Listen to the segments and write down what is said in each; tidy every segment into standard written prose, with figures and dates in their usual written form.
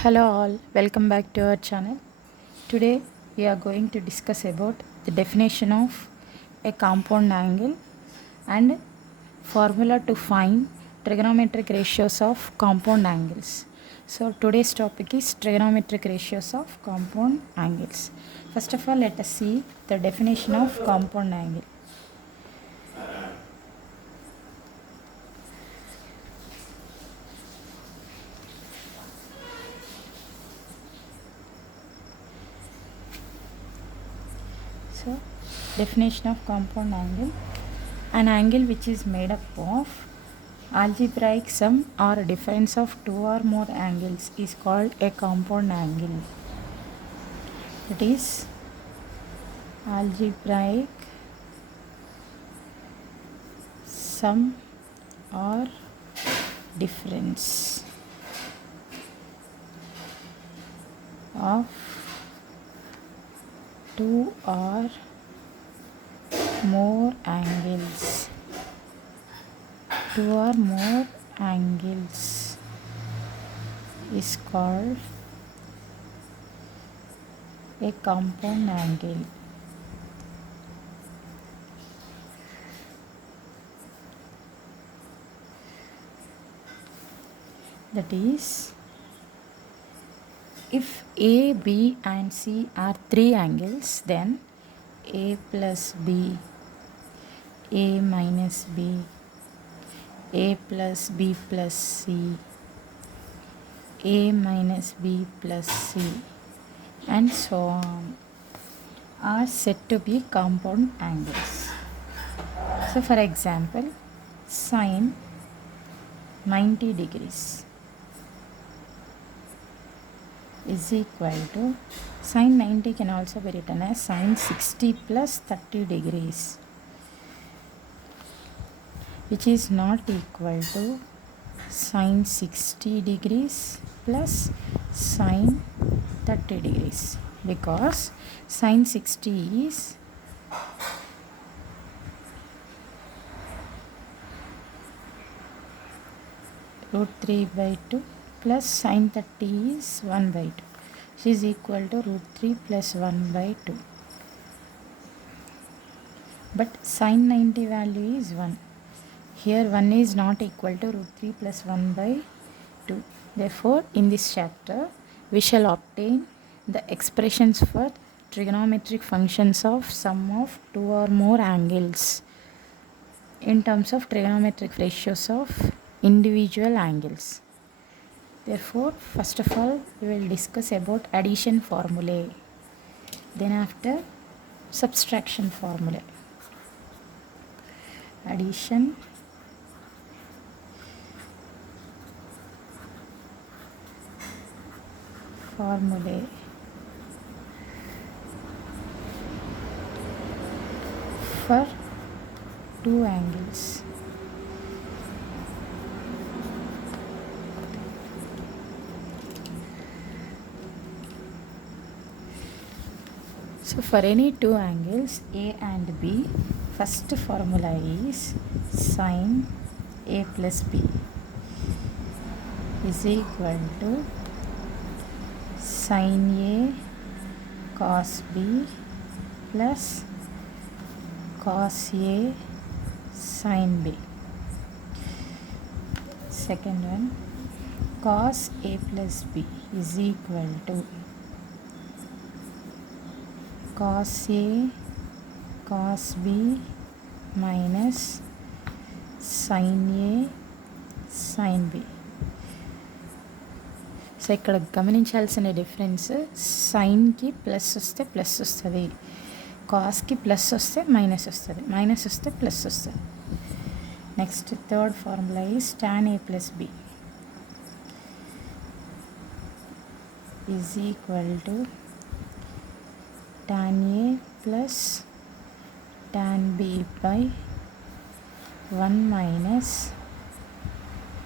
Hello all, welcome back to our channel. Today we are going to discuss about the definition of a compound angle and formula to find trigonometric ratios of compound angles. So today's topic is trigonometric ratios of compound angles. First of all, let us see the definition of compound angle. So, definition of compound angle: an angle which is made up of algebraic sum or difference of two or more angles is called a compound angle. It is algebraic sum or difference of two or more angles. Two or more angles is called a compound angle. That is, if A, B and C are three angles, then A plus B, A minus B, A plus B plus C, A minus B plus C, and so on, are said to be compound angles. So for example, sine 90 degrees is equal to, sine 90 can also be written as sine 60 plus 30 degrees, which is not equal to sine 60 degrees plus sine 30 degrees, because sine 60 is root 3 by 2 plus sine 30 is 1 by 2, which is equal to root 3 plus 1 by 2. But sine 90 value is 1. Here 1 is not equal to root 3 plus 1 by 2. Therefore, in this chapter, we shall obtain the expressions for trigonometric functions of sum of two or more angles in terms of trigonometric ratios of individual angles. Therefore, first of all, we will discuss about addition formulae. Then after, subtraction formulae. Addition formulae for two angles. So for any two angles A and B, first formula is sine A plus B is equal to sine A cos B plus cos A sin B. Second one, cos A plus B is equal to cos A cos B minus sin A sin B. So ఇక్కడ గమనించాల్సిన difference, సైన్కి plus వస్తే plus వస్తుంది, కాస్కి plus వస్తే minus వస్తుంది, minus వస్తే plus వస్తుంది. Next third formula is tan A plus B is equal to tan A plus tan B by 1 minus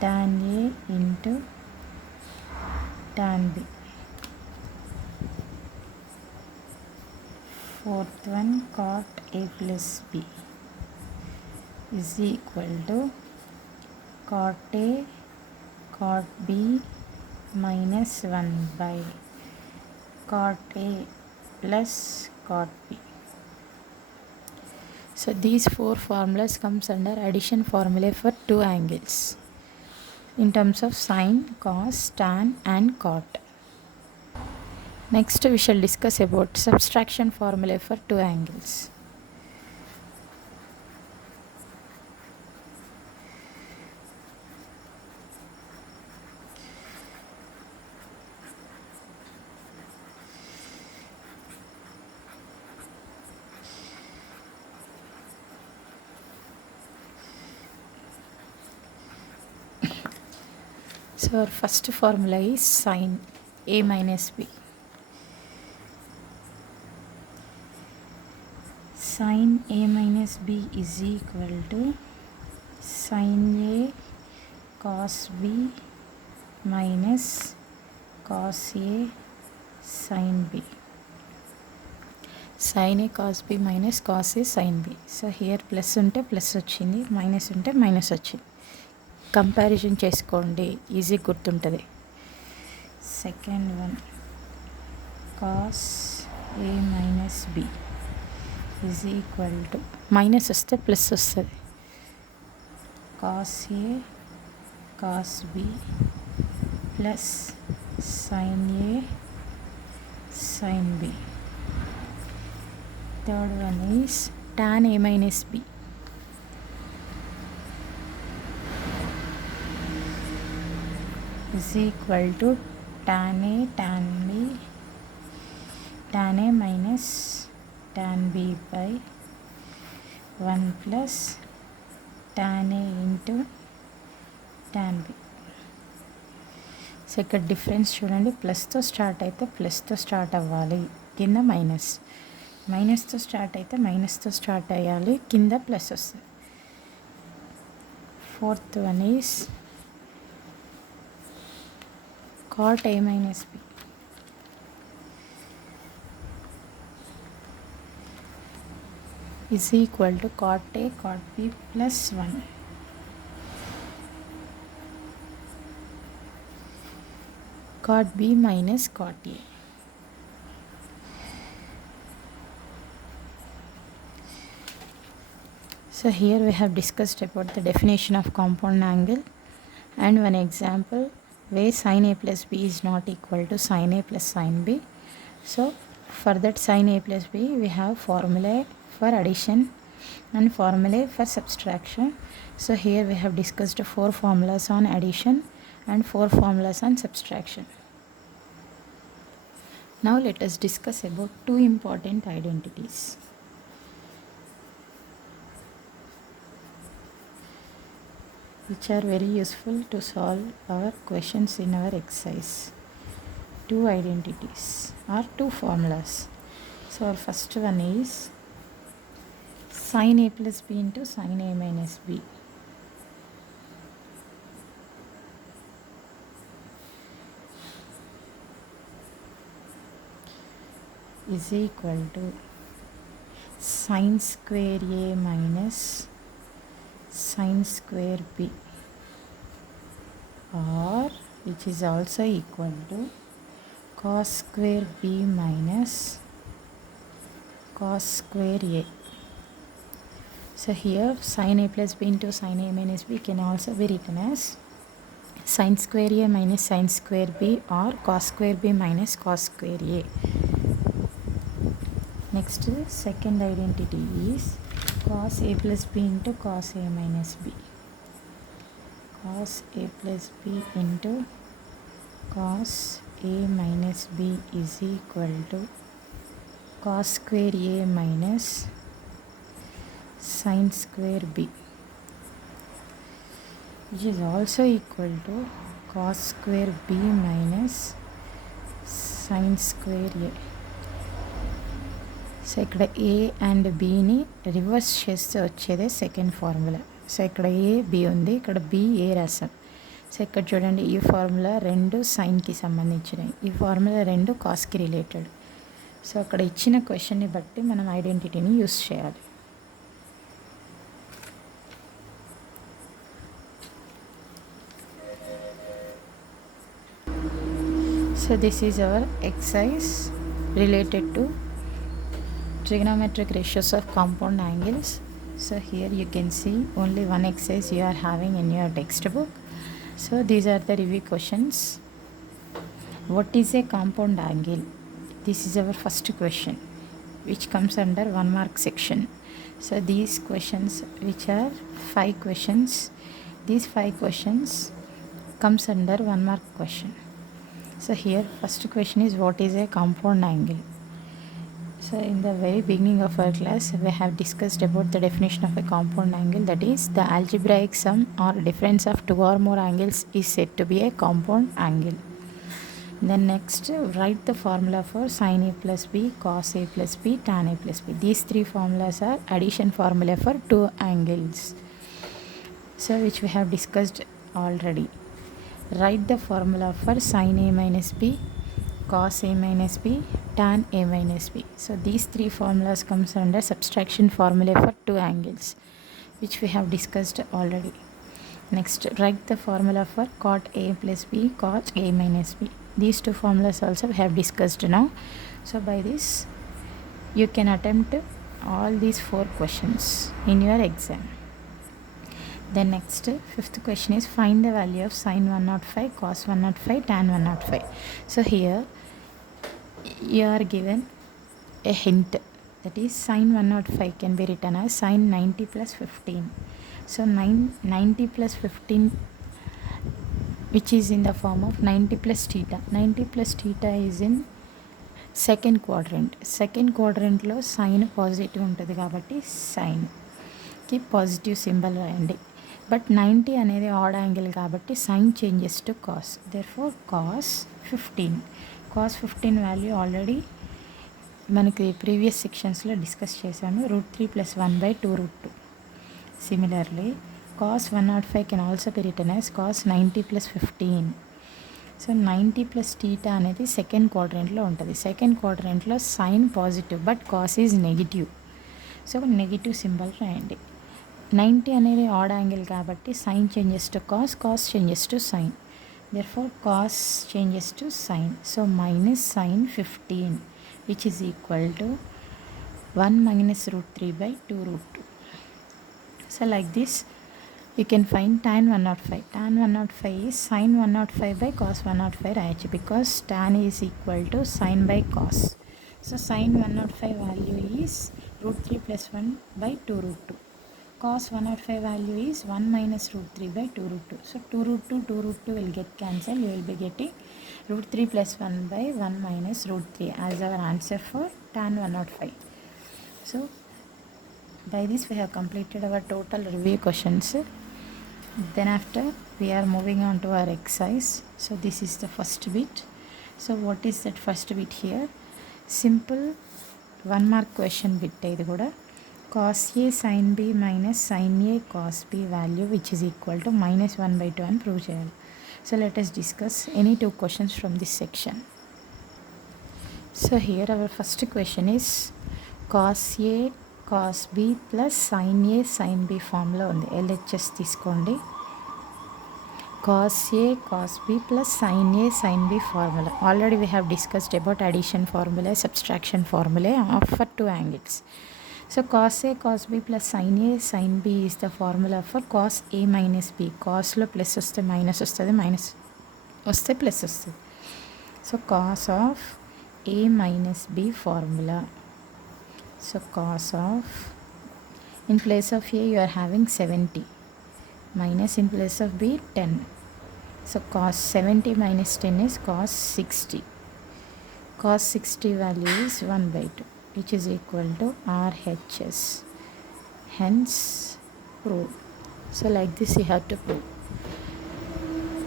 tan A into tan B. Fourth one, cot A plus B is equal to cot A cot B minus 1 by cot A plus cot B. So these four formulas comes under addition formula for two angles in terms of sine, cos, tan and cot. Next we shall discuss about subtraction formula for two angles. So our first formula is sine A minus B. Sine A minus B is equal to sine A cos B minus cos A sin B. Sin A cos B minus cos A sin B. So here plus unte plus వచ్చింది, minus unte minus వచ్చింది. Comparison చేసుకోండి, easy గుర్తుంటుంది. Second one cos A minus B is equal to minus వస్తే plus వస్తుంది. Cos A cos B plus sin A sign B. Third one is tan A minus B is equal to tan A tan B tan A minus tan B by 1 plus tan A into tan B. So ఇక్కడ difference చూడండి, ప్లస్తో start అయితే ప్లస్తో start అవ్వాలి, కింద minus, మైనస్తో start అయితే మైనస్తో start అయ్యాలి, కింద plus వస్తుంది. Fourth one is cot A minus B is equal to cot A cot B plus 1 cot B minus cot A. So here we have discussed about the definition of compound angle and one example where sin A plus B is not equal to sin A plus sin B. So for that sin A plus B we have formula for addition and formula for subtraction. So here we have discussed 4 formulas on addition and 4 formulas on subtraction. Now let us discuss about 2 important identities. Which are very useful to solve our questions in our exercise. 2 identities or 2 formulas. So our first one is sin A plus B into sin A minus B is equal to sin square A minus sin square B, or which is also equal to cos square B minus cos square A. So here sin A plus B into sin A minus B can also be written as sin square A minus sin square B or cos square B minus cos square A. Next second identity is cos A plus B into cos A minus B. Cos A plus B into cos A minus B is equal to cos square A minus sin square B, which is also equal to cos square B minus sin square A. So ఇక్కడ ఏ and బీని reverse చేస్తే వచ్చేదే second formula. So ఇక్కడ A B ఉంది, ఇక్కడ B ఏ రాసాం. So ఇక్కడ చూడండి, ఈ ఫార్ములా 2 సైన్కి సంబంధించినవి, ఈ ఫార్ములా 2 కాస్కి రిలేటెడ్. సో అక్కడ ఇచ్చిన క్వశ్చన్ని బట్టి మనం ఐడెంటిటీని యూస్ చేయాలి. So this is our exercise related to trigonometric ratios of compound angles. So here you can see only one exercise you are having in your textbook. So these are the review questions. What is a compound angle? This is our first question, which comes under 1 mark section. So these questions, which are 5 questions, these 5 questions comes under 1 mark question. So here first question is, what is a compound angle? So in the very beginning of our class, we have discussed about the definition of a compound angle, that is the algebraic sum or difference of two or more angles is said to be a compound angle. Then next, write the formula for sin A plus B, cos A plus B, tan A plus B. These three formulas are addition formula for two angles, so which we have discussed already. Write the formula for sin A minus B, cos A minus B, tan A minus B. So these three formulas comes under subtraction formula for two angles, which we have discussed already. Next, write the formula for cot A plus B, cot A minus B. These two formulas also we have discussed now. So by this you can attempt all these 4 questions in your exam. Then next, fifth question is, find the value of sin 105, cos 105, tan 105. So here you are given a hint, that is sin 105 can be written as sin 90 plus 15. So 90 plus 15, which is in the form of 90 plus theta. 90 plus theta is in second క్వాడ్రంట్లో sine positive ఉంటుంది కాబట్టి సైన్కి positive symbol రాయండి. But 90 అనేది odd angle కాబట్టి sine changes to cos. Therefore cos 15 value already మనకి previous సెక్షన్స్లో discuss చేశాను. √3 + 1/2 √2. Similarly cos 105 can also be written as cos 90 plus 15. So 90 plus theta అనేది సెకండ్ క్వాడ్రంట్లో ఉంటుంది. సెకండ్ క్వాడ్రంట్లో sine positive but cos is negative, so negative symbol రాయండి. 90 అనేది odd angle కాబట్టి sine changes to cos, cos changes to sine. Therefore cos changes to sine. So minus sine 15, which is equal to 1 minus √3/2 √2. So like this you can find tan 105. Tan 105 is sin 105 by cos 105 రాయొచ్చు, because tan is equal to sin by cos. So sin 105 value is √3 + 1/2 √2. Cos 105 value is 1 minus √3/2 √2. So 2 √2 will get cancelled. You will be getting √3 + 1/1 minus √3 as our answer for tan 105. So by this we have completed our total review questions. Then after we are moving on to our exercise. So this is the first bit. So what is that first bit here? Simple 1 mark question bit ఇది కూడా. cos A sin B minus sin A cos B value which is equal to -1/2 అని prove చేయాలి. So let us discuss any 2 questions from this section. So here our first question is cos A cos B plus sin A sin B formula ఉంది. LHS తీసుకోండి. cos A cos B plus sin A sin B formula. Already we have discussed about addition formula, subtraction formula for two angles. So cos A cos B plus sin A sin B is the formula for cos A minus B. Cosలో plus వస్తే minus వస్తుంది, minus వస్తే plus వస్తుంది. So cos of A minus B formula. So cos of, in place of A you are having 70, minus in place of B 10. So cos 70 minus 10 is cos 60. Cos 60 value is 1/2, which is equal to RHS. Hence prove. So like this you have to prove.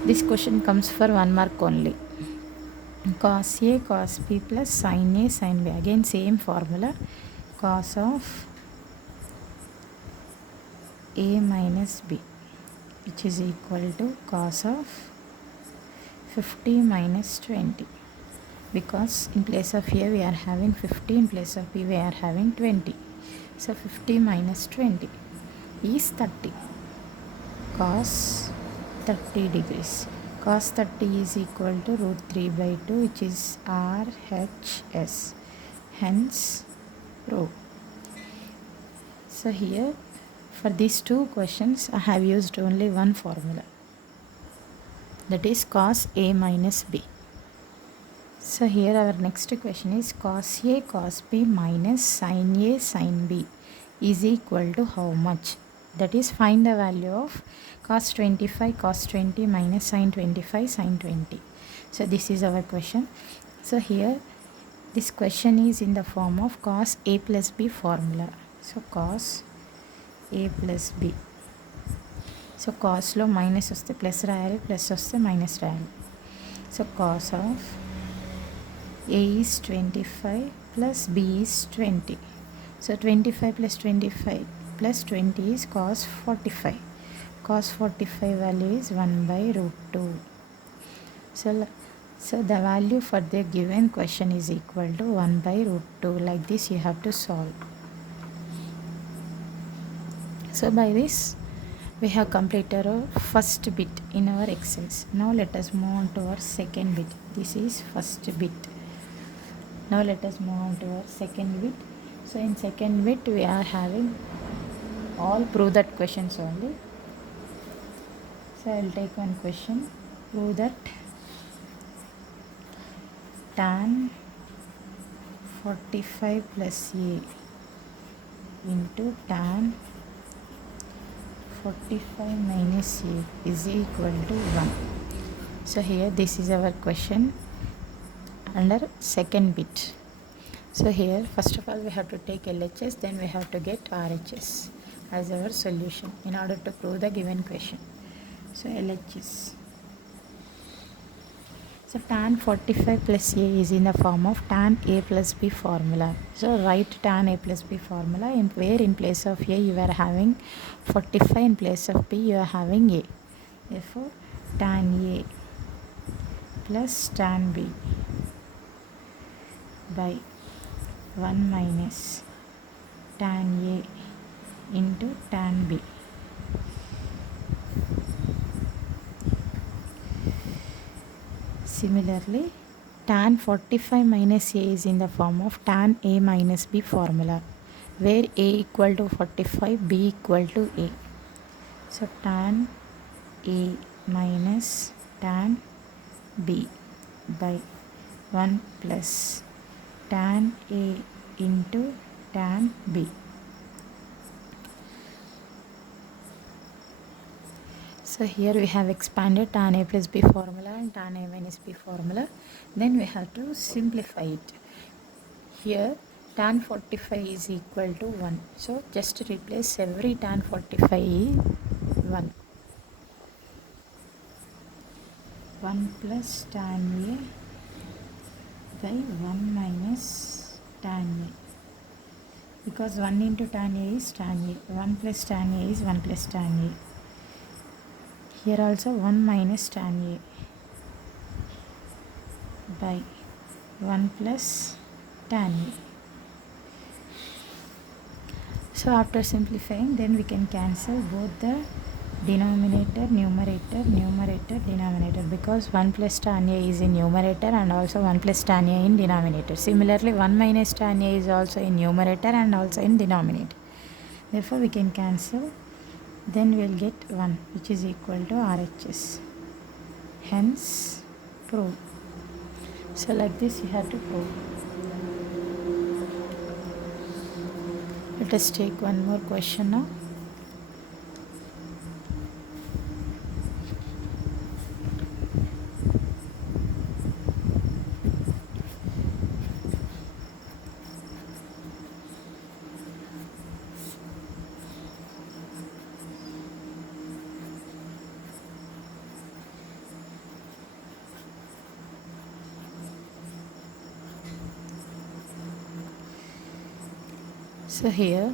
This question comes for 1 mark only. Cos A cos B plus sin A sin B. Again same formula. Cos of A minus B, which is equal to cos of 50 minus 20, because in place of A we are having 50, in place of B we are having 20. So 50 minus 20 is 30. Cos 30 degrees. Cos 30 is equal to root 3 by 2, which is RHS. Hence, prove. So here, for these two questions, I have used only one formula. That is cos A minus B. So here our next question is cos A cos B minus sin A sin B is equal to how much? That is, find the value of cos 25 cos 20 minus sin 25 sin 20. So this is our question. So here this question is in the form of cos A plus B formula. So cos A plus B. So cos లో minus వస్తే plus రాయాలి, plus వస్తే minus రాయాలి. So cos of A is 25 plus B is 20. So 25 plus 25 plus 20 is cos 45. Cos 45 value is 1 by root 2. So the value for the given question is equal to 1 by root 2. Like this you have to solve. So by this we have completed our first bit in our exercise. Now let us move on to our second bit. This is first bit. Now let us move on to our second bit. So in second bit we are having all prove that questions only. So I will take one question. Prove that tan 45 plus A into tan 45 minus A is equal to 1. So here this is our question under second bit. So here first of all we have to take LHS, then we have to get RHS as our solution in order to prove the given question. So LHS. So tan 45 plus A is in the form of tan A plus B formula. So write tan A plus B formula, where in place of A you are having 45, in place of B you are having A. Therefore tan A plus tan B by 1 minus tan A into tan B. Similarly, tan 45 minus A is in the form of tan A minus B formula, where A equal to 45, B equal to A. So tan A minus tan B by 1 plus tan A into tan B. So here we have expanded tan A plus B formula and tan A minus B formula. Then we have to simplify it. Here tan 45 is equal to 1. So just replace every tan 45 1. 1 plus tan A by 1 minus tan A. Because 1 into tan A is tan A. 1 plus tan A is 1 plus tan A. Here also 1 minus tan A by 1 plus tan A. So after simplifying, then we can cancel both the denominator, numerator, denominator, because 1 plus tan A is in numerator and also 1 plus tan A in denominator. Similarly, 1 minus tan A is also in numerator and also in denominator. Therefore we can cancel. Then we will get 1, which is equal to RHS. Hence, prove. So like this you have to prove. Let us take one more question now. So here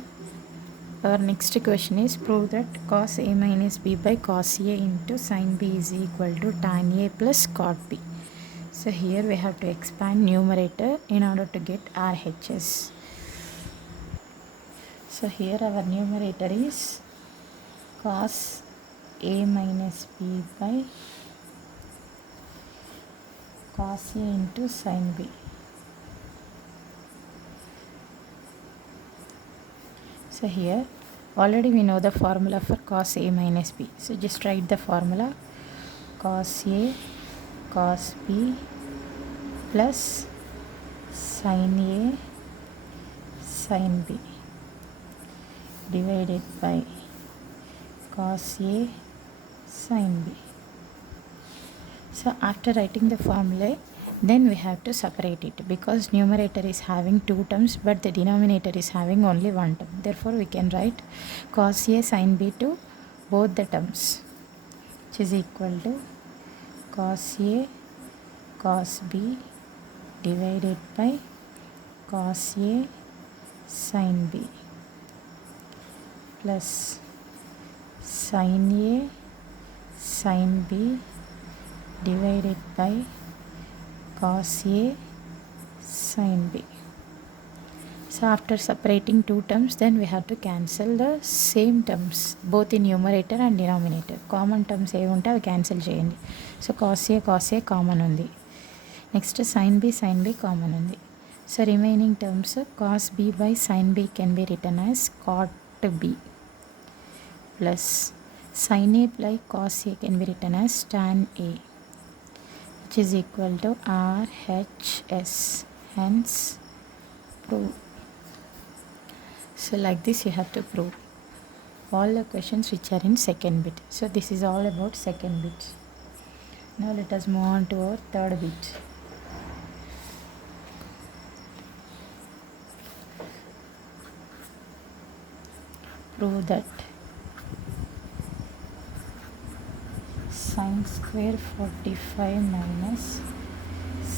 our next question is prove that cos A minus B by cos A into sin B is equal to tan A plus cot B. So here we have to expand numerator in order to get RHS. So here our numerator is cos A minus B by cos A into sin B. So here already we know the formula for cos A minus B. So just write the formula cos A cos B plus sin A sin B divided by cos A sin B. So after writing the formula, then we have to separate it because numerator is having two terms but the denominator is having only one term. Therefore we can write cos A sin B to both the terms, which is equal to cos A cos B divided by cos A sin B plus sin A sin B divided by cos A sin B. So after separating two terms, then we have to cancel the same terms both in numerator and denominator. Common terms ఏ ఉంటే అవి cancel చేయండి. So cos A common ఉంది. Next sin B common ఉంది. So remaining terms cos B by sin B can be written as cot B plus sin A by cos A can be written as tan A, which is equal to RHS, hence prove. So like this you have to prove all the questions which are in second bit. So this is all about second bit. Now let us move on to our third bit. Prove that sin square 45 minus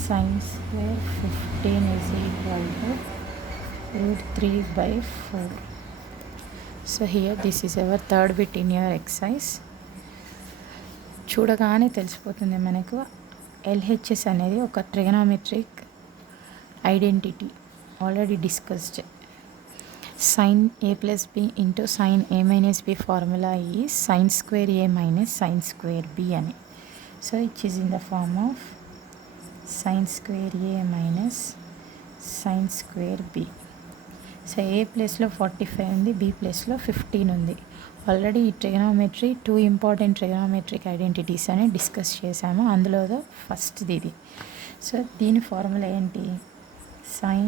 sin square 15 is equal to root 3 by 4. So here this is our third bit in your exercise. చూడగానే తెలిసిపోతుంది మనకు LHS అనేది ఒక trigonometric identity, already discussed. sin A plus B into sin A minus B formula is sin square A minus sin square B అని. So it is in the form of sin square A minus sin square B. So A ప్లేస్లో 45 ఉంది, B ప్లేస్లో 15 ఉంది. Already ఈ trigonometry two important trigonometric identities అని discuss చేసాము. అందులో ఫస్ట్ది ఇది. సో దీని ఫార్ములా ఏంటి? sin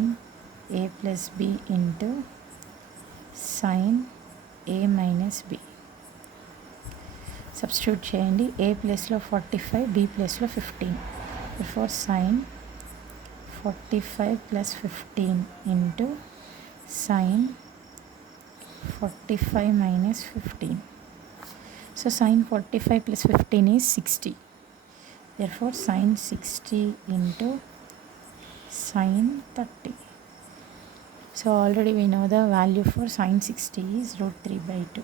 A plus B into sin A minus B. Substitute చేయండి. A ప్లేస్లో 45, B ప్లేస్లో 15. therefore sin 45 plus 15 into sin 45 minus 15. So sin 45 plus 15 is 60. Therefore sin 60 into sin 30. So already we know the value for sin 60 is root 3 by 2.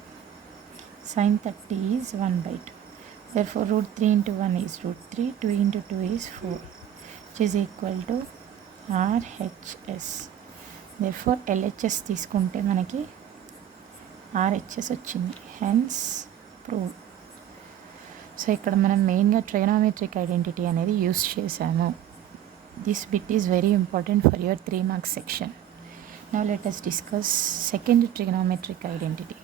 Sin 30 is 1 by 2. Therefore root 3 into 1 is root 3. 2 into 2 is 4, which is equal to RHS. Therefore LHS తీసుకుంటే మనకి RHS వచ్చింది. Hence prove. So ఇక్కడ మనం మెయిన్గా trigonometric identity అనేది use చేసాము. This bit is very important for your 3 marks section. Now let us discuss second trigonometric identity.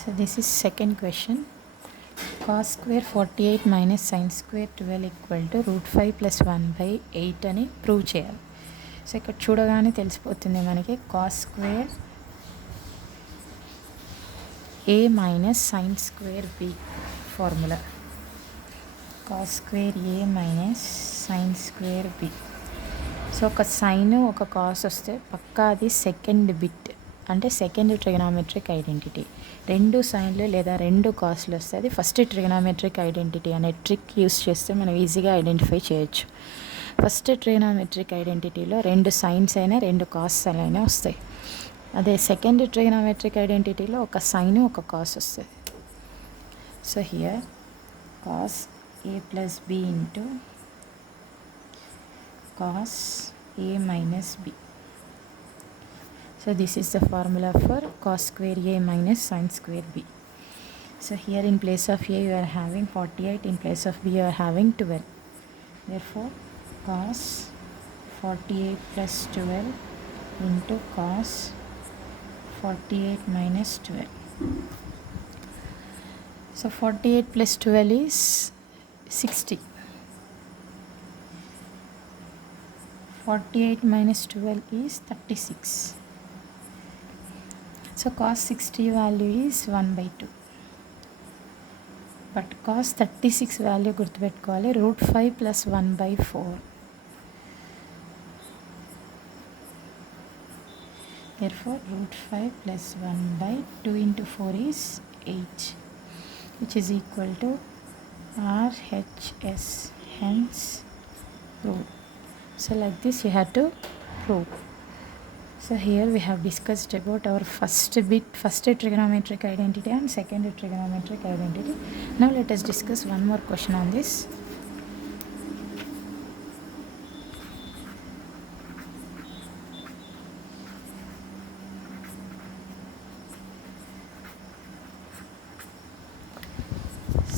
So this is second question. Cos square 48 minus sin square 12 equal to root 5 plus 1 by 8 అని prove చేయాలి. So ఇక్కడ చూడగానే తెలిసిపోతుంది మనకి cos square A minus sin square B formula. cos square A minus sin square B. So ఒక sign ఒక cos వస్తే పక్కా అది సెకండ్ బిట్, అంటే సెకండ్ ట్రిగనోమెట్రిక్ ఐడెంటిటీ. రెండు సైన్లు లేదా రెండు కాస్లు వస్తే అది ఫస్ట్ ట్రిగనోమెట్రిక్ ఐడెంటిటీ అనే ట్రిక్ యూస్ చేస్తే మనం ఈజీగా ఐడెంటిఫై చేయొచ్చు. ఫస్ట్ ట్రిగనోమెట్రిక్ ఐడెంటిటీలో రెండు సైన్స్ అయినా రెండు కాస్ అయినా వస్తాయి. అదే సెకండ్ ట్రిగనోమెట్రిక్ ఐడెంటిటీలో ఒక సైన్ ఒక కాస్ వస్తుంది. So here cos A plus B into cos a minus b. So this is the formula for cos square a minus sin square b. So here in place of a you are having 48, in place of b you are having 12. Therefore cos 48 plus 12 into cos 48 minus 12. So 48 plus 12 is 60. 48 minus 12 is 36. So cos 60 value is 1 by 2. But cos 36 value గుర్తుపెట్టుకోవాలి, root 5 plus 1 by 4. Therefore root 5 plus 1 by 2 into 4 is 8, which is equal to RHS, hence prove. So like this you have to prove. So here we have discussed about our first trigonometric identity and second trigonometric identity. Now let us discuss one more question on this.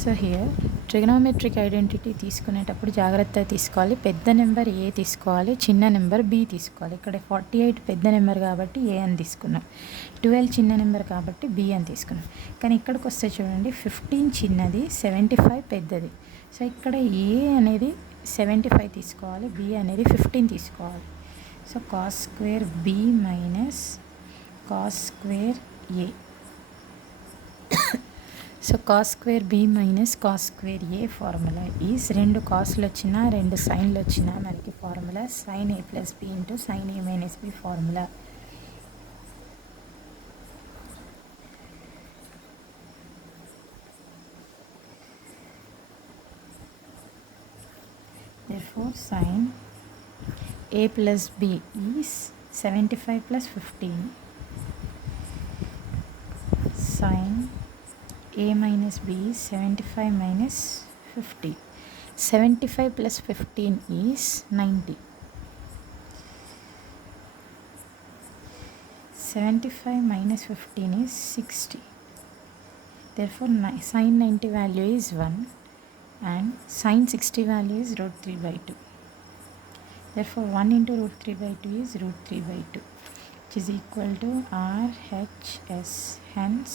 So here trigonometric identity తీసుకునేటప్పుడు జాగ్రత్తగా తీసుకోవాలి. పెద్ద number ఏ తీసుకోవాలి, చిన్న number B తీసుకోవాలి. ఇక్కడ 48 పెద్ద number కాబట్టి ఏ అని తీసుకున్నాం, 12 చిన్న నెంబర్ కాబట్టి బి అని తీసుకున్నాం. కానీ ఇక్కడికి వస్తే చూడండి, 15 చిన్నది, 75 పెద్దది. సో ఇక్కడ ఏ అనేది 75 తీసుకోవాలి, బి అనేది 15 తీసుకోవాలి. So cos square B minus cos square A. So cos square B minus cos square A formula is, రెండు కాస్లు వచ్చినా రెండు సైన్లు వచ్చినా మనకి formula sin A plus B into sin A minus B formula. Therefore sin a plus b is 75 plus 15. Sin a minus b is 75 minus 50. 75 plus 15 is 90. 75 minus 15 is 60. Therefore sin 90 value is 1 and sin 60 value is root 3 by 2. Therefore 1 into root 3 by 2 is root 3 by 2, which is equal to RHS, hence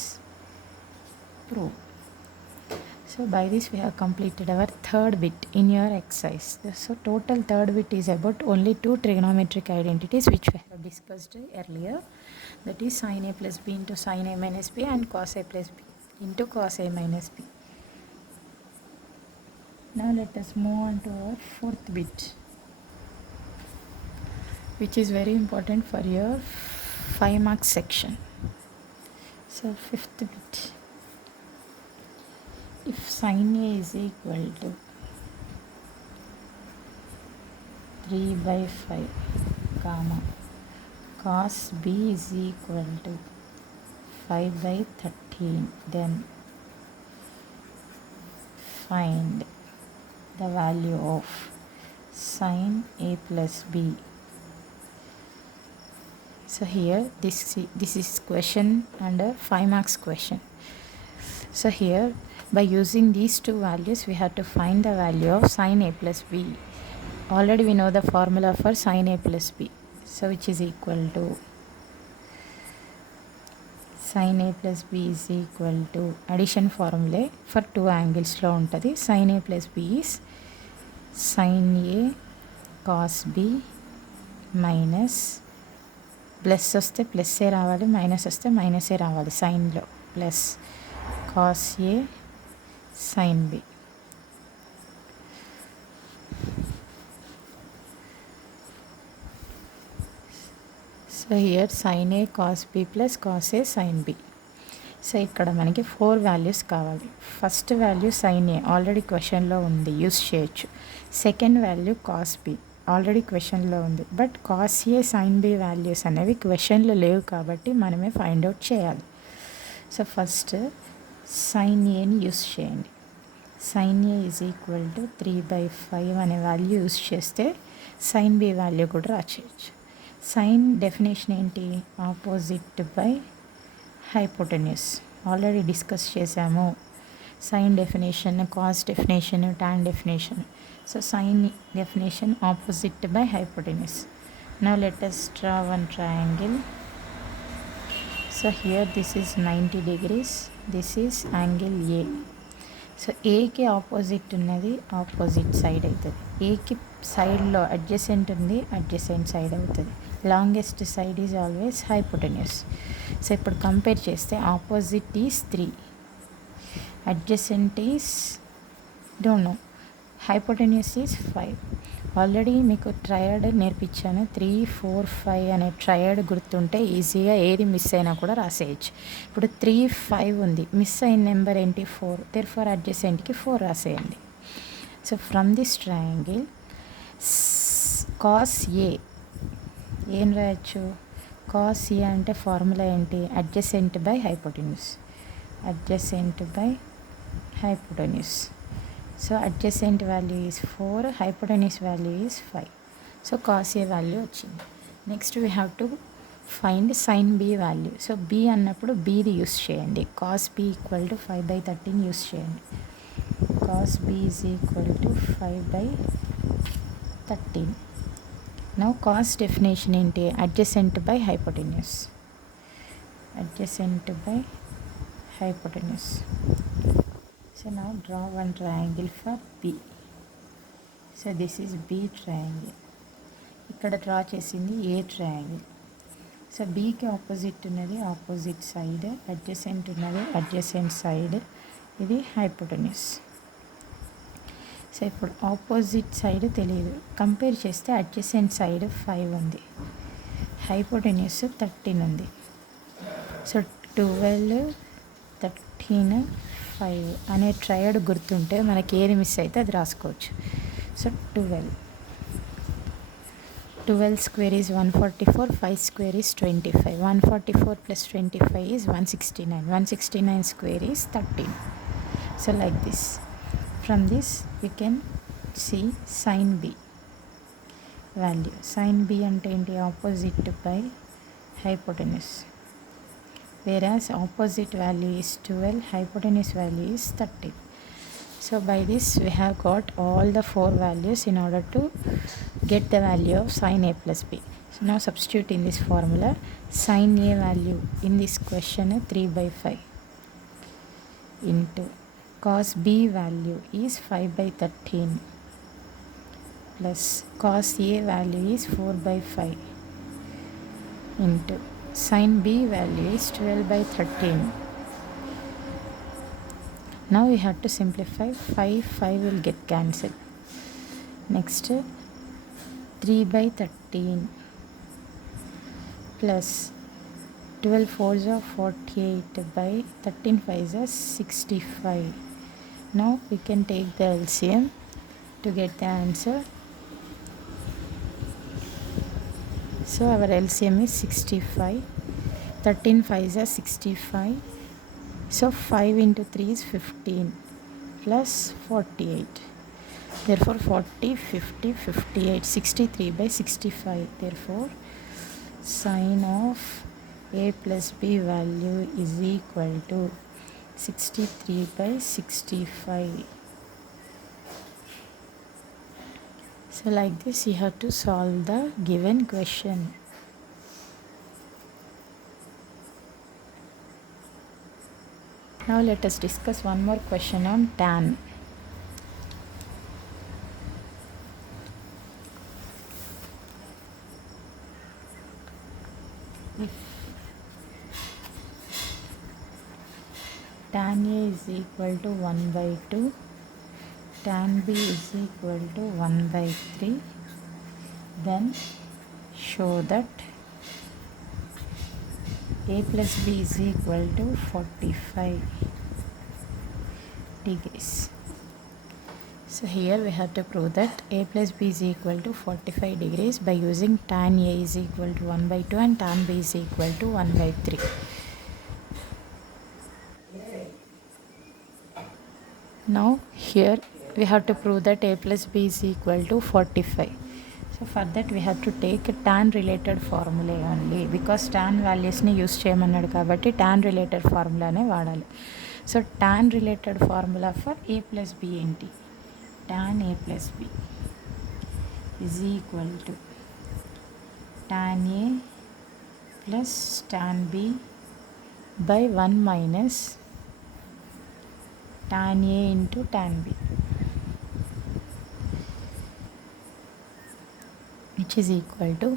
prove. So by this we have completed our third bit in your exercise. So total third bit is about only two trigonometric identities which we have discussed earlier, that is sin a plus b into sin a minus b and cos a plus b into cos a minus b. Now let us move on to our fourth bit, which is very important for your 5 marks section. So fifth bit, if sin a is equal to 3 by 5 comma cos b is equal to 5 by 13, then find the value of sin a plus b. So here this is question under 5 marks question. So here by using these two values we have to find the value of sin a plus b. Already we know the formula for sin a plus b, so which is equal to sin a plus b is equal to addition formula for two angles lo untadi. Sin a plus b is sin a cos b minus plus వస్తే ప్లస్సే రావాలి, minus వస్తే మైనసే రావాలి సైన్లో, plus cos A sign B. So here sine A cos B plus cos A sign B. సో ఇక్కడ మనకి 4 వాల్యూస్ కావాలి. First value sine A already క్వశ్చన్లో ఉంది, యూస్ చేయొచ్చు. Second value cos B already క్వశ్చన్లో ఉంది, but cos A sign B values అనేవి క్వశ్చన్లో లేవు కాబట్టి మనమే ఫైండ్ అవుట్ చేయాలి. సో ఫస్ట్ సైన్ ఏని యూస్ చేయండి. Sine A is equal to 3/5 అనే వాల్యూ యూస్ చేస్తే సైన్ బి వాల్యూ కూడా రాసేయచ్చు. సైన్ డెఫినేషన్ ఏంటి? Opposite by hypotenuse. Already discuss చేసాము sine definition, cos definition, tan definition. So sine definition opposite by hypotenuse. Now let us draw one triangle. So here this is 90 degrees, this is angle A. So ఏకి opposite ఉన్నది opposite side అవుతుంది. ఏకి సైడ్లో adjacent ఉంది, adjacent side అవుతుంది. Longest side is always hypotenuse. So ఇప్పుడు compare చేస్తే opposite is 3, adjacent is don't know, hypotenuse is 5. Already మీకు ట్రయడ్ నేర్పించాను. 3, 4, 5 అనే ట్రయడ్ గుర్తుంటే ఈజీగా ఏది మిస్ అయినా కూడా రాసేయచ్చు. ఇప్పుడు 3, 5 ఉంది, మిస్ అయిన నెంబర్ ఏంటి? 4. దేర్ఫోర్ అడ్జసెంట్కి 4 రాసేయండి. So from this triangle cos A ఏం రాయొచ్చు? కాస్ ఏ అంటే ఫార్ములా ఏంటి? Adjacent by hypotenuse. Adjacent by hypotenuse. So adjacent value is 4, hypotenuse value is 5. So cos A value వచ్చింది. Next we have to find sine B value. So B అన్నప్పుడు బీది use చేయండి. Cos B equal to 5/13 use చేయండి. Cos B is equal to 5/13. Now cos definition ఏంటి? Adjacent by hypotenuse. Adjacent by hypotenuse. So now draw one triangle for B. So this is B triangle. ఇక్కడ draw చేసింది a triangle. So బీకి opposite ఉన్నది opposite side, adjacent ఉన్నది adjacent side, ఇది hypotenuse. So ఇప్పుడు opposite side తెలియదు, compare చేస్తే adjacent side 5 ఉంది, హైపోటెన్యూస్ 13 ఉంది. సో 12, 13, 5 అనే ట్రయడ్ గుర్తుంటే మనకి ఏది మిస్ అయితే అది రాసుకోవచ్చు. So 12 square is 144, 5 square is 25, 144 plus 25 is 169, 169 square is 13. So like this. From this you can see sin B value. Sin B అంటే ఏంటి? Opposite by hypotenuse. Whereas opposite value is 12, hypotenuse value is 13. So by this we have got all the 4 values in order to get the value of sin A plus B. So now substitute in this formula. Sin A value in this question 3/5 into cos B value is 5/13 plus cos A value is 4/5 into sin B value is 12/13. Now we have to simplify. 5 will get cancelled. Next 3/13 plus 12 4s are 48 by 13 5s are 65. Now we can take the LCM to get the answer. So our LCM is 65. 13 5s are 65. So 5 into 3 is 15 plus 48. Therefore 40, 50, 58, 63/65. Therefore sin of A plus B value is equal to 63/65. So like this you have to solve the given question. Now let us discuss one more question on tan. If tan A is equal to 1/2, tan B is equal to 1/3, then show that A plus B is equal to 45 degrees. So here we have to prove that A plus B is equal to 45 degrees by using tan A is equal to 1/2 and tan B is equal to 1/3. Now here we have to prove that A plus B is equal to 45. So for that we have to take tan related formula only, because tan వాల్యూస్ని use చేయమన్నాడు కాబట్టి tan related ఫార్ములానే వాడాలి. So tan related formula for a plus b ఏంటి? tan a plus b is equal to tan a plus tan b by 1 minus tan a into tan b, which is equal to,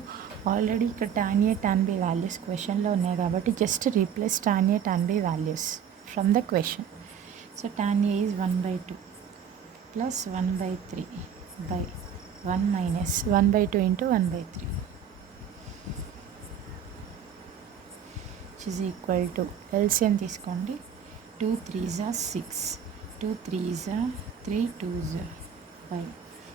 already ఇక్కడ tan a tan b values క్వశ్చన్లో ఉన్నాయి కాబట్టి just replace tan a tan b values from the question. So tan a is 1/2 plus 1/3 by 1 minus 1/2 into 1/3, which is equal to, LCM తీసుకోండి, 2 3s are 6, 2 3s are 3 2s are 5,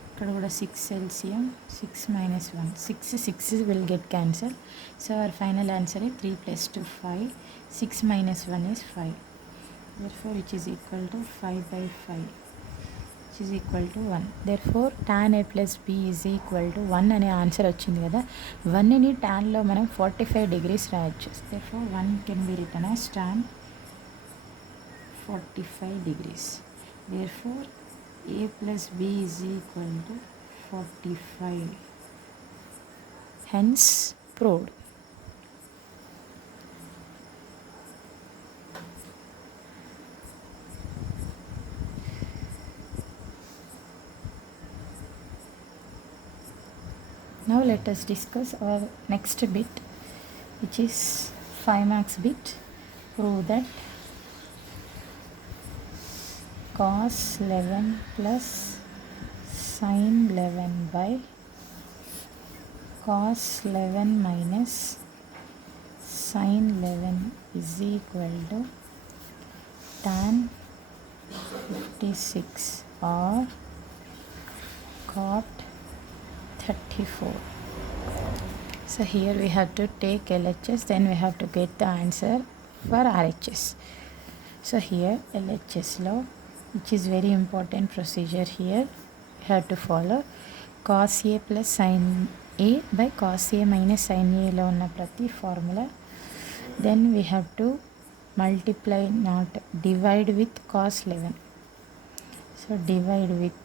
ఇక్కడ కూడా 6 LCM, 6 minus 1, 6 will get cancelled. So our final answer is 3 plus 2 5, 6 minus 1 is 5, therefore which is equal to 5/5, which is equal to 1. therefore tan a plus b is equal to 1 అనే answer వచ్చింది కదా. 1ని tanలో మనం 45 degrees రాయొచ్చు. therefore 1 can be written as tan 45 degrees. therefore a plus b is equal to 45, hence proved. Now let us discuss our next bit, which is 5 marks bit. Prove that cos 11 plus sin 11 by cos 11 minus sin 11 is equal to tan 56 or cot 34. So here we have to take LHS, then we have to get the answer for RHS. So here LHS law, which is very important procedure here, we have to follow cos A plus sin A by cos A minus sin A lo unna prati formula. Then we have to multiply, not divide with cos 11. So divide with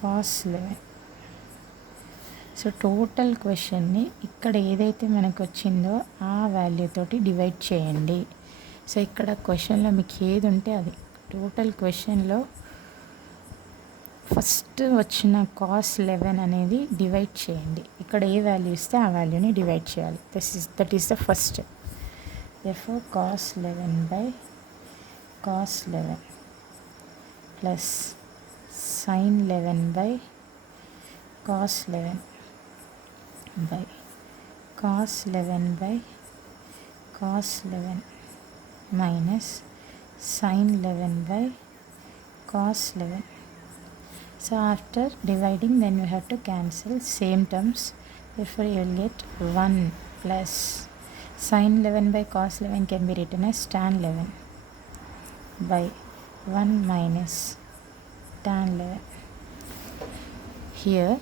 cos 11. So total క్వశ్చన్ని ఇక్కడ ఏదైతే మనకు వచ్చిందో ఆ value తోటి divide చేయండి. So ఇక్కడ క్వశ్చన్లో మీకు ఏది ఉంటే అది, టోటల్ క్వశ్చన్లో ఫస్ట్ వచ్చిన cos 11 అనేది డివైడ్ చేయండి. ఇక్కడ ఏ వాల్యూ ఇస్తే ఆ వాల్యూని డివైడ్ చేయాలి. That is the first. therefore cos 11 by cos 11 plus sin 11 by cos 11 by cos 11 by cos 11 minus sin 11 by cos 11. So after dividing, then you have to cancel same terms. Therefore you will get 1 plus sin 11 by cos 11 can be written as tan 11 by 1 minus tan 11. Here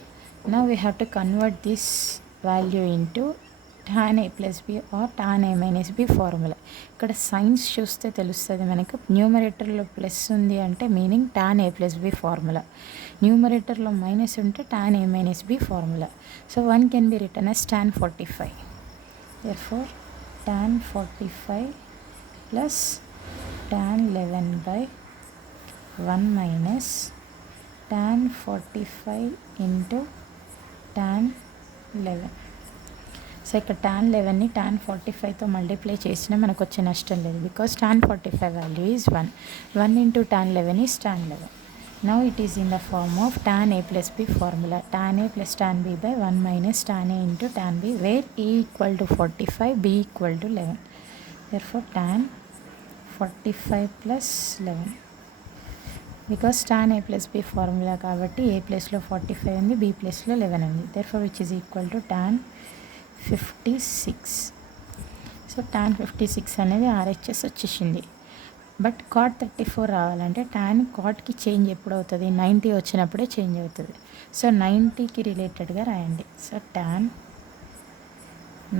now we have to convert this value into tan a plus b or tan a minus b formula. ఇక్కడ science చూస్తే తెలుస్తుంది మనకు, న్యూమరేటర్లో plus ఉంది అంటే meaning tan a plus b formula, న్యూమరేటర్లో minus ఉంటే tan a minus b formula. So 1 can be written as tan 45. therefore tan 45 plus tan 11 by 1 minus tan 45 into tan 11. So ఇక్కడ tan 11ని tan 45తో మల్టిప్లై చేసినా మనకు వచ్చే నష్టం లేదు, because tan 45 value is 1. 1 into tan 11 is tan 11. Now it is in the form of tan a plus b formula, tan a plus tan b by 1 minus tan a into tan b, where a equal to 45, b equal to 11. therefore tan 45 plus 11, because tan a plus b formula కాబట్టి a ప్లస్లో 45 ఉంది, b ప్లస్లో 11 ఉంది. therefore which is equal to tan 56. So tan 56 అనేది RHS వచ్చేసింది. But cot 34 రావాలంటే tan కాట్కి change ఎప్పుడు అవుతుంది, 90 వచ్చినప్పుడే చేంజ్ అవుతుంది. సో 90కి రిలేటెడ్గా రాయండి. సో tan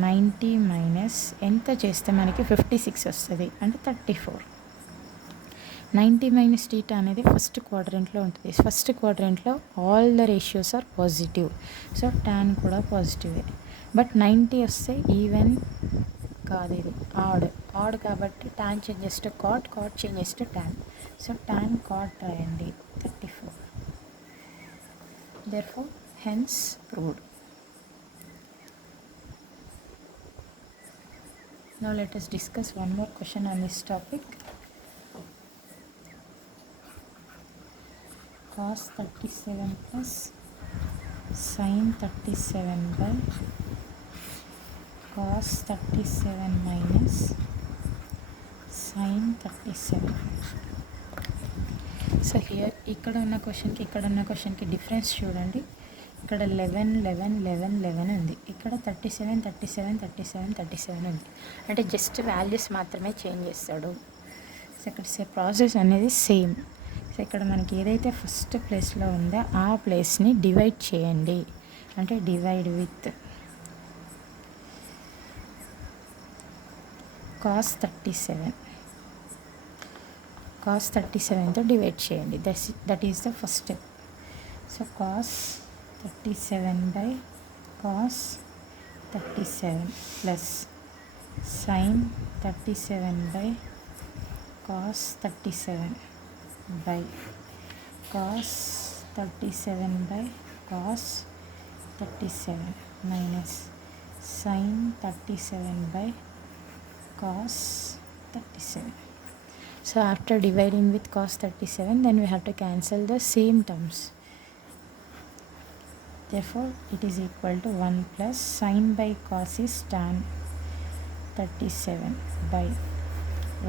90 మైనస్ ఎంత చేస్తే మనకి 56 వస్తుంది అంటే 34. 90 మైనస్ θ అనేది ఫస్ట్ క్వాడ్రెంట్లో ఉంటుంది. ఫస్ట్ క్వాడ్రెంట్లో all the ratios are positive. So tan కూడా పాజిటివే. బట్ 90 వస్తే ఈవెన్ కాదు, ఇది ఆడ్ కాబట్టి tan changes to cot changes to tan. So tan cot రాయండి 34. therefore hence proved. Now let us discuss one more question on this topic. Cos 37 plus sin 37 by cos 37 minus sin 37. So here ఇక్కడ ఉన్న క్వశ్చన్కి difference చూడండి. ఇక్కడ 11 ఉంది. ఇక్కడ 37 ఉంది. అంటే జస్ట్ వాల్యూస్ మాత్రమే చేంజ్ చేస్తాడు. సో ఇక్కడ ప్రాసెస్ అనేది సేమ్. సో ఇక్కడ మనకి ఏదైతే ఫస్ట్ ప్లేస్లో ఉందో ఆ ప్లేస్ని డివైడ్ చేయండి. అంటే డివైడ్ విత్ cos 37తో డివైడ్ చేయండి. That is the first step. So cos 37 by cos 37 plus sin 37 by cos 37 by cos 37 by cos 37 minus sin 37 by cos 37. So after dividing with cos 37, then we have to cancel the same terms. Therefore it is equal to 1 plus sin by cos is tan 37 by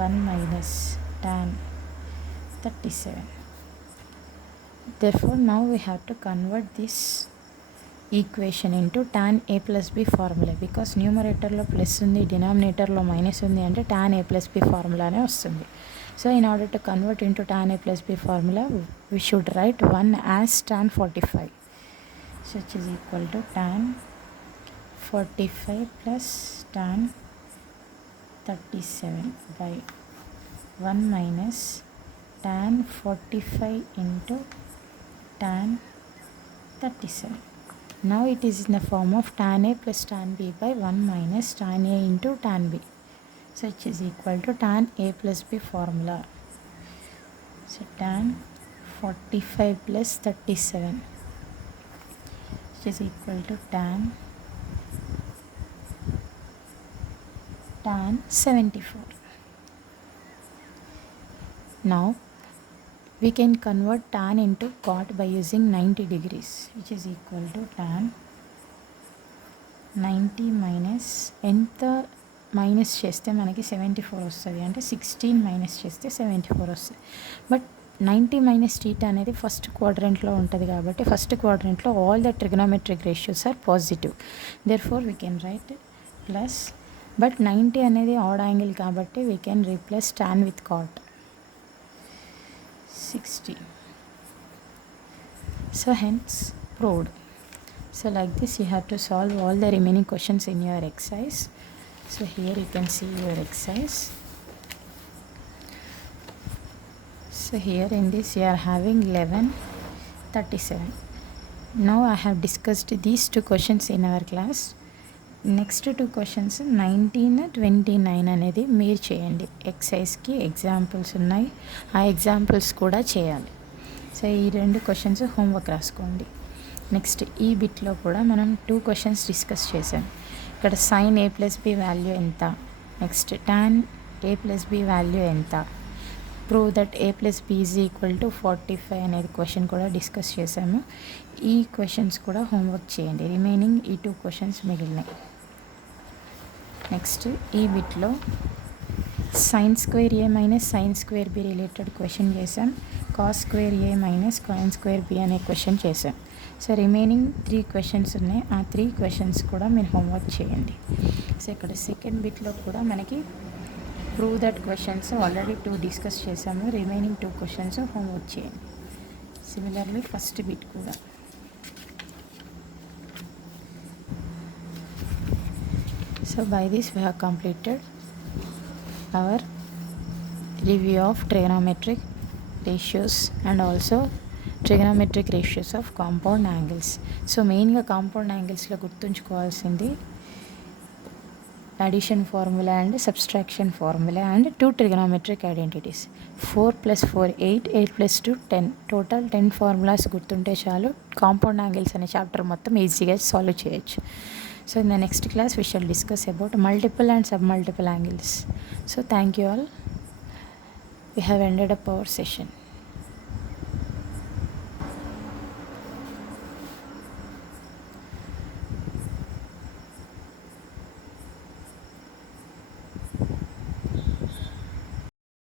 1 minus tan 37. Therefore now we have to convert this equation into tan a plus b formula, because numeratorలో plus ఉంది, డినామినేటర్లో minus ఉంది అంటే tan a plus b ఫార్ములానే వస్తుంది. So in order to convert into tan a plus b formula, we should write 1 as tan 45. So which is equal to tan 45 plus tan 37 by 1 minus tan 45 into tan 37. Now it is in the form of tan a plus tan b by 1 minus tan a into tan b. So which is equal to tan a plus b formula. So tan 45 plus 37, which is equal to tan 74. Now we can convert tan into cot by using 90 degrees, which is equal to tan 90 minus ఎంత minus చేస్తే మనకి 74 వస్తుంది అంటే 16 minus చేస్తే 74 వస్తుంది. But 90 minus θ అనేది first క్వాడ్రెంట్లో ఉంటుంది కాబట్టి ఫస్ట్ క్వాడ్రెంట్లో all the trigonometric ratios are positive. Therefore we can write plus, but 90 అనేది ఆడ్ యాంగిల్ కాబట్టి we can replace tan with cot 60. So hence proved. So like this you have to solve all the remaining questions in your exercise. So here you can see your exercise. So here in this you are having 1137. Now I have discussed these two questions in our class. Next 2 questions 19, 29 అనేది మీరు చేయండి. ఎక్సైజ్కి examples ఉన్నాయి, ఆ examples కూడా చేయాలి. So ఈ 2 questions homework రాసుకోండి. Next ఈ బిట్లో కూడా మనం 2 questions డిస్కస్ చేసాం. ఇక్కడ sin a plus b value ఎంత, next tan a plus b value ఎంత, prove that a plus b is equal to 45 అనేది క్వశ్చన్ కూడా డిస్కస్ చేసాము. ఈ క్వశ్చన్స్ కూడా హోంవర్క్ చేయండి. రిమైనింగ్ ఈ 2 questions మిగిలినాయి. నెక్స్ట్ ఈ బిట్లో sine square A minus sine square B related question చేసాం, cos square A minus coin square B అనే క్వశ్చన్ చేసాం. సో రిమైనింగ్ 3 questions ఉన్నాయి, ఆ 3 questions కూడా మీరు హోంవర్క్ చేయండి. సో ఇక్కడ సెకండ్ బిట్లో కూడా మనకి prove that questions already 2 discuss చేసాము. రిమైనింగ్ 2 క్వశ్చన్స్ హోంవర్క్ చేయండి. సిమిలర్లీ ఫస్ట్ బిట్ కూడా. So by this we have completed our review of trigonometric ratios and also trigonometric ratios of compound angles. So మెయిన్గా compound యాంగిల్స్లో గుర్తుంచుకోవాల్సింది addition formula and subtraction formula and 2 trigonometric identities. 4 plus 4 8, 8 plus 2 10, total 10 formulas గుర్తుంటే చాలు compound angles అనే chapter మొత్తం ఈజీగా solve చేయొచ్చు. So in the next class we shall discuss about multiple and submultiple angles. So thank you all. We have ended up our session.